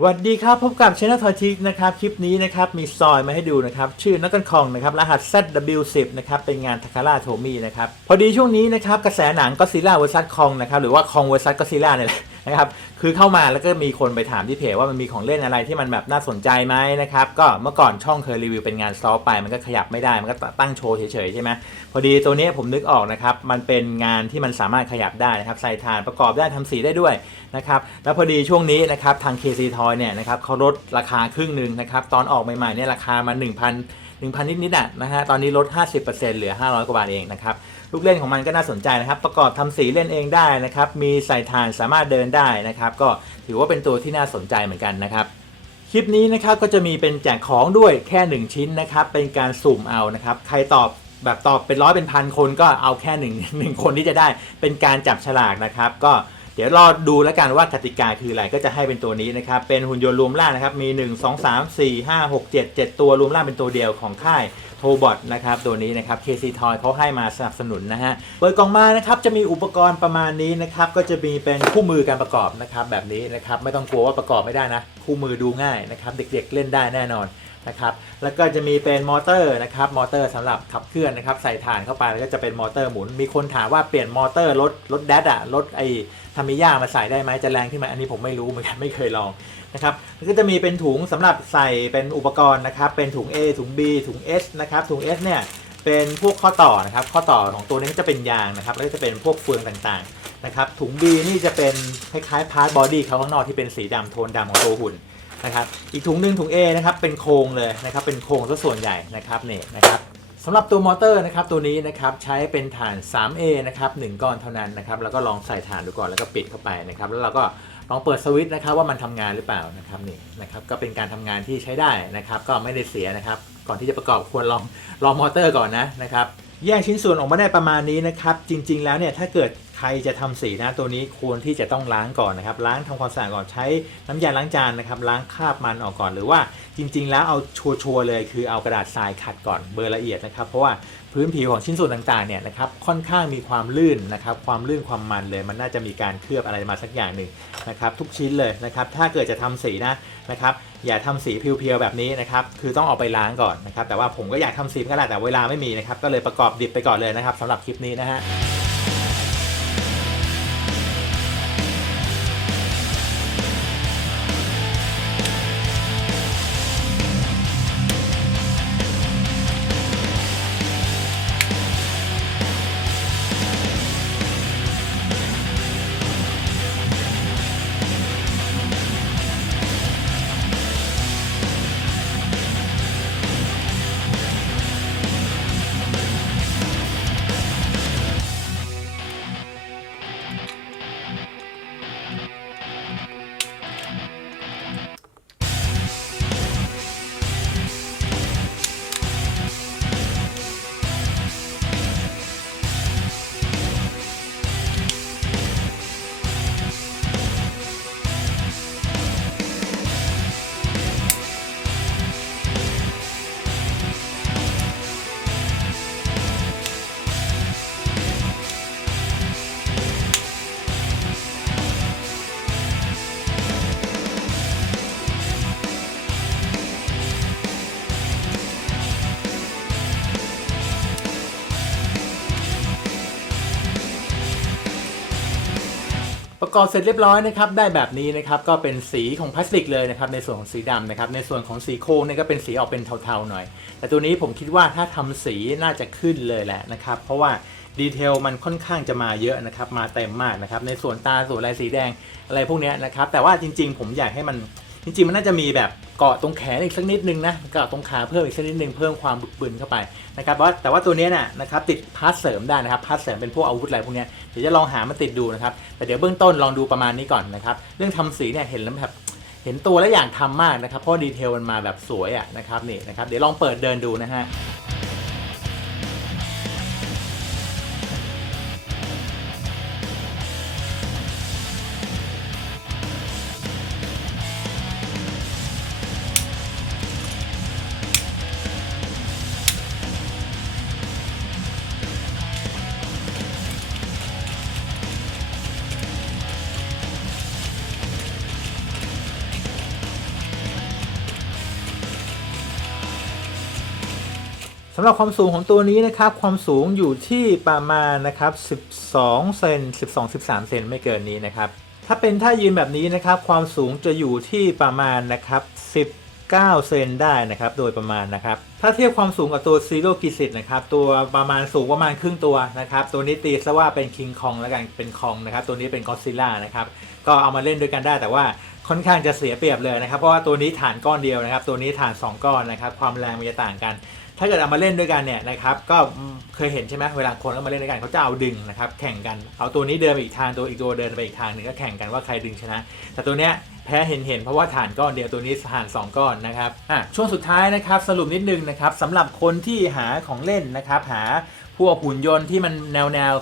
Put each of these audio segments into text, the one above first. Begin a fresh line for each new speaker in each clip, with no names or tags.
สวัสดีครับ พบกับช anel ทอยทิกนะครับ คลิปนี้นะครับมีซอยมาให้ดูนะครับ ชื่อนักกันคองนะครับ รหัส ZW10 นะครับเป็นงานทาคาร่าโทมี่นะครับ พอดีช่วงนี้นะครับ กระแสหนังก็ซีล่าเวอร์ซัสคองนะครับ หรือว่าคองเวอร์ซัสก็ซีล่าเนี่ยแหละนะครับ คือเข้ามาแล้วก็มีคนไปถามที่เพจว่ามันมีของเล่นอะไรที่มันแบบน่าสนใจไหมนะครับ ก็เมื่อก่อนช่องเคยรีวิวเป็นงานซอฟไป มันก็ขยับไม่ได้ มันก็ตั้งโชว์เฉยๆใช่ไหมพอดีตัวนี้ผมนึกออกนะครับ มันเป็นงานที่มันสามารถขยับได้นะครับ ใส่ฐานประกอบได้ทำสีได้ด้วยนะครับ แล้วพอดีช่วงนี้นะครับทาง KC Toy เนี่ยนะครับเขาลดราคาครึ่งหนึ่งนะครับ ตอนออกใหม่ๆเนี่ยราคามา1,000 1,000 นิดๆอะนะฮะตอนนี้ลด 50%เหลือ 500 กว่าบาทเองนะครับลูกเล่นของมันก็น่าสนใจนะครับ ประกอบทำสีเล่นเองได้นะครับ มีใส่ฐานสามารถเดินได้นะครับ ก็ถือว่าเป็นตัวที่น่าสนใจเหมือนกันนะครับ คลิปนี้นะครับก็จะมีเป็นแจกของด้วยแค่ 1 ชิ้นนะครับ เป็นการสุ่มเอานะครับ ใครตอบแบบตอบเป็นร้อยเป็นพันคนก็เอาแค่หนึ่งหนึ่งคนที่จะได้เป็นการจับฉลากนะครับ ก็ เดี๋ยวรอดูแล้วกันว่ากติกาคืออะไรก็จะให้เป็นตัวนี้นะครับ เป็นหุ่นยนต์รวมร่างนะครับ มี 1 2 3 4 5 6 7 7 ตัวรวมร่างเป็นตัวเดียวของค่ายโทบอทนะครับ ตัวนี้นะครับ KC Toy เขาให้มาสนับสนุนนะฮะ เปิดกล่องมานะครับ จะมีอุปกรณ์ประมาณนี้นะครับ ก็จะมีเป็นคู่มือการประกอบนะครับ แบบนี้นะครับ ไม่ต้องกลัวว่าประกอบไม่ได้นะ คู่มือดูง่ายนะครับ เด็กๆ เล่นได้แน่นอนนะครับ แล้วก็จะมีเป็นมอเตอร์นะครับ มอเตอร์สำหรับขับเคลื่อนนะครับ ใส่ถ่านเข้าไปแล้วก็จะเป็นมอเตอร์หมุน มีคนถามว่าเปลี่ยนมอเตอร์รถรถแดดอะรถไอ ทามิยามาใส่ได้ไหมจะแรงขึ้นไหมอันนี้ผมไม่รู้เหมือนกันไม่เคยลองนะครับก็จะมีเป็นถุงสำหรับใส่เป็นอุปกรณ์นะครับเป็นถุง A ถุง B ถุง S นะครับถุง S เนี่ยเป็นพวกข้อต่อนะครับข้อต่อของตัวนี้ก็จะเป็นยางนะครับแล้วก็จะเป็นพวกเฟืองต่างๆนะครับถุง B นี่จะเป็นคล้ายๆพาร์ทบอดี้เขาข้างนอกที่เป็นสีดำโทนดำของตัวหุ่นนะครับอีกถุงหนึ่งถุง A นะครับเป็นโครงเลยนะครับเป็นโครงซะส่วนใหญ่นะครับนี่นะครับำหรับตัวมอเตอร์นะครับตัวนี้นะครับใช้เป็นฐาน 3A นะครับ1ก้อนเท่านั้นนะครับแล้วก็ลองใส่ฐานดูก่อนแล้วก็ปิดเข้าไปนะครับแล้วเราก็ลองเปิดสวิตช์นะครับว่ามันทำงานหรือเปล่านะครับนี่นะครับก็เป็นการทำงานที่ใช้ได้นะครับก็ไม่ได้เสียนะครับก่อนที่จะประกอบควรลองลองมอเตอร์ก่อนนะนะครับ แยกชิ้นส่วนออกมาได้ประมาณนี้นะครับ จริง ๆ แล้วเนี่ยถ้าเกิดใครจะทำสีนะตัวนี้ควรที่จะต้องล้างก่อนนะครับ ล้างทำความสะอาดก่อนใช้น้ำยาล้างจานนะครับล้างคราบมันออกก่อนหรือว่าจริง ๆ แล้วเอาชัวร์ๆเลย คือเอากระดาษทรายขัดก่อนเบอร์ละเอียดนะครับ เพราะว่าพื้นผิวของชิ้นส่วนต่างๆเนี่ยนะครับค่อนข้างมีความลื่นนะครับความลื่นความมันเลย มันน่าจะมีการเคลือบอะไรมาสักอย่างหนึ่งนะครับทุกชิ้นเลยนะครับถ้าเกิดจะทำสีนะนะครับอย่าทำสีเพียวๆแบบนี้นะครับคือต้องเอาไปล้างก่อนนะครับแต่ว่าผมก็อยากทำสีก็แหละแต่เวลาไม่มีนะครับก็เลยประกอบดิบไปก่อนเลยนะครับสำหรับคลิปนี้นะฮะ ประกอบเสร็จเรียบร้อยนะครับได้แบบนี้นะครับก็เป็นสีของพลาสติกเลยนะครับในส่วนของสีดำนะครับในส่วนของสีโครงเนี่ยก็เป็นสีออกเป็นเทาๆหน่อย แต่ตัวนี้ผมคิดว่าถ้าทำสีน่าจะขึ้นเลยแหละนะครับเพราะว่าดีเทลมันค่อนข้างจะมาเยอะนะครับมาเต็มมากนะครับในส่วนตาส่วนลายสีแดงอะไรพวกนี้นะครับแต่ว่าจริงๆ ผมอยากให้มัน จริงๆมันน่าจะมีแบบเกาะตรงแขนอีกสักนิดนึงนะเกาะตรงขาเพิ่มอีกสักนิดนึงเพิ่มความบึกบึนเข้าไปนะครับว่าแต่ว่าตัวนี้น่ะนะครับติดพาร์ทเสริมได้นะครับพาร์ทเสริมเป็นพวกอาวุธอะไรพวกนี้เดี๋ยวจะลองหามาติดดูนะครับแต่เดี๋ยวเบื้องต้นลองดูประมาณนี้ก่อนนะครับเรื่องทำสีเนี่ยเห็นแล้วแบบเห็นตัวแล้วอยากทำมากนะครับเพราะดีเทลมันมาแบบสวยอะนะครับนี่นะครับเดี๋ยวลองเปิดเดินดูนะฮะ สำหรับความสูงของตัวนี้นะครับ ความสูงอยู่ที่ประมาณนะครับ 12 เซน 12-13 เซนไม่เกินนี้นะครับ ถ้าเป็นท่ายืนแบบนี้นะครับ ความสูงจะอยู่ที่ประมาณนะครับ 19 เซนได้นะครับ โดยประมาณนะครับ ถ้าเทียบความสูงกับตัวซีโร่กิซิตนะครับ ตัวประมาณสูงประมาณครึ่งตัวนะครับ ตัวนี้ตีซะว่าเป็นคิงคองแล้วกัน เป็นคองนะครับ ตัวนี้เป็นกอซิล่านะครับ ก็เอามาเล่นด้วยกันได้แต่ว่าค่อนข้างจะเสียเปรียบเลยนะครับ เพราะว่าตัวนี้ฐานก้อนเดียวนะครับ ตัวนี้ฐาน 2 ก้อนนะครับ ความแรงมันจะต่างกัน ถ้าเกิดเอามาเล่นด้วยกันเนี่ยนะครับก็เคยเห็นใช่ไหมเวลาคนเอามาเล่นด้วยกันเขาจะเอาดึงนะครับแข่งกันเอาตัวนี้เดินไปอีกทางตัวอีกตัวเดินไปอีกทางหนึ่งก็แข่งกันว่าใครดึงชนะ แต่ตัวเนี้ย แพ้เห็นเห็นๆเพราะว่าฐานก้อนเดียวตัวนี้ฐาน 2 ก้อนนะครับอะช่วงสุดท้ายนะครับสรุปนิดนึงนะครับสำหรับคนที่หาของเล่นนะครับหาพวกหุ่นยนต์ที่มันแนวแนว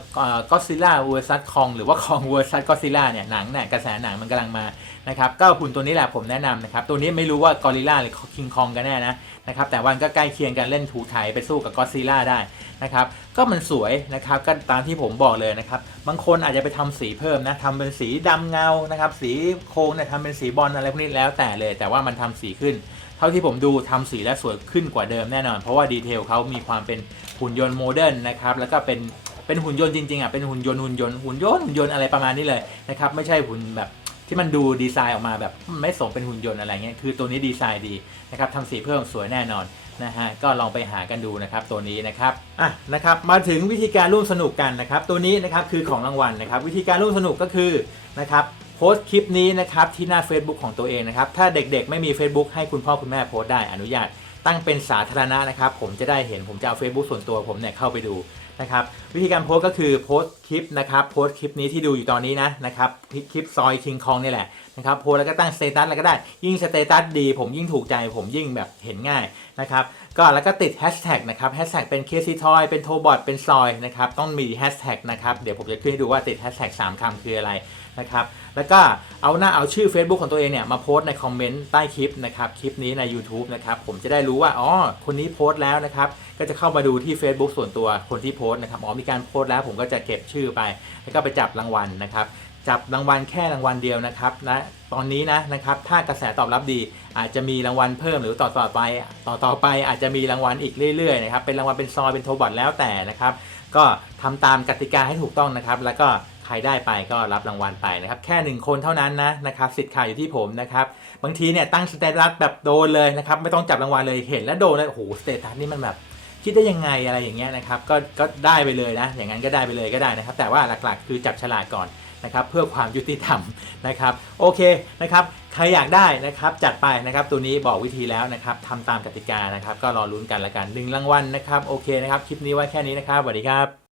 ก็ซิล่าเวอร์ซัสคองหรือว่าคองเวอร์ซัสก็ซิล่าเนี่ยหนังเนี่ยกระแสหนังมันกำลังมานะครับก็หุ่นตัวนี้แหละผมแนะนำนะครับตัวนี้ไม่รู้ว่ากอริลลาหรือคิงคองกันแน่นะนะครับแต่วันก็ใกล้เคียงกันเล่นถูไถไปสู้กับก็ซิล่าได้ นะครับก็มันสวยนะครับก็ตามที่ผมบอกเลยนะครับบางคนอาจจะไปทำสีเพิ่มนะทำเป็นสีดำเงานะครับสีโครงเนี่ยทำเป็นสีบอลอะไรพวกนี้แล้วแต่เลย แต่ว่ามันทำสีขึ้น เท่าที่ผมดูทำสีแล้วสวยขึ้นกว่าเดิมแน่นอน เพราะว่าดีเทลเขามีความเป็นหุ่นยนต์โมเดิร์นนะครับแล้วก็เป็นเป็นหุ่นยนต์จริงๆอะเป็นหุ่นยนต์หุ่นยนต์หุ่นยนต์หุ่นยนต์อะไรประมาณนี้เลยนะครับไม่ใช่หุ่นแบบที่มันดูดีไซน์ออกมาแบบไม่สมเป็นหุ่นยนต์อะไรเงี้ยคือตัวนี้ดีไซน์ดีนะครับทำสีเพิ่มสวยแน่นอน นะฮะก็ลองไปหากันดูนะครับตัวนี้นะครับอะนะครับมาถึงวิธีการร่วมสนุกกันนะครับ ตัวนี้นะครับคือของรางวัลนะครับ วิธีการร่วมสนุกก็คือนะครับโพสต์คลิปนี้นะครับที่หน้า Facebook ของตัวเองนะครับถ้าเด็กๆ ไม่มี Facebook ให้คุณพ่อคุณแม่โพสต์ได้อนุญาต ตั้งเป็นสาธารณะนะครับ ผมจะได้เห็นผมจะเอา Facebook ส่วนตัวผมเนี่ยเข้าไปดูนะครับวิธีการโพสก็คือโพสคลิปนะครับโพสคลิปนี้ที่ดูอยู่ตอนนี้นะนะครับคลิปซอยคิงคองนี่แหละนะครับโพสแล้วก็ตั้งสเตตัสแล้วก็ได้ยิ่งสเตตัสดี ผมยิ่งถูกใจผมยิ่งแบบเห็นง่ายนะครับ ก็แล้วก็ติดแฮชแท็กนะครับแฮชแท็กเป็นเคซีทอยเป็นโทบอทเป็นซอยนะครับต้องมีแฮชแท็กนะครับเดี๋ยวผมจะขึ้นให้ดูว่าติดแฮชแท็กสามคำคืออะไรนะครับแล้วก็เอาหน้าเอาชื่อ Facebook ของตัวเองเนี่ยมาโพสต์ในคอมเมนต์ใต้คลิปนะครับคลิปนี้ใน YouTube นะครับผมจะได้รู้ว่าอ๋อคนนี้โพสต์แล้วนะครับก็จะเข้ามาดูที่ Facebook ส่วนตัวคนที่โพสต์นะครับอ๋อมีการโพสต์แล้วผมก็จะเก็บชื่อไป แล้วก็ไปจับรางวัลนะครับ จับรางวัลแค่รางวัลเดียวนะครับนะตอนนี้นะนะครับถ้ากระแสตอบรับดี อาจจะมีรางวัลเพิ่มหรือต่อต่อไปต่อต่อไปอาจจะมีรางวัลอีกเรื่อยๆนะครับเป็นรางวัลเป็นซอยเป็นโทบัตแล้วแต่นะครับ ก็ทำตามกติกาให้ถูกต้องนะครับ แล้วก็ใครได้ไปก็รับรางวัลไปนะครับ แค่หนึ่งคนเท่านั้นนะนะครับสิทธิ์ขายอยู่ที่ผมนะครับบางทีเนี่ยตั้งสเตตัสแบบโดนเลยนะครับไม่ต้องจับรางวัลเลยเห็นแล้วโดนเลยโอ้โหสเตตัสนี่มันแบบคิดได้ยังไงอะไรอย่างเงี้ยนะครับก็ก็ได้ไปเลยนะอย่างนั้นก็ได้ไปเลยก็ได้นะครับ แต่ว่าหลักๆ คือจับฉลากก่อน นะครับเพื่อความยุติธรรมนะครับโอเคนะครับใครอยากได้นะครับจัดไปนะครับตัวนี้บอกวิธีแล้วนะครับทำตามกติกานะครับก็รอลุ้นกันละกันหนึ่งรางวัลนะครับโอเคนะครับคลิปนี้ไว้แค่นี้นะครับสวัสดีครับ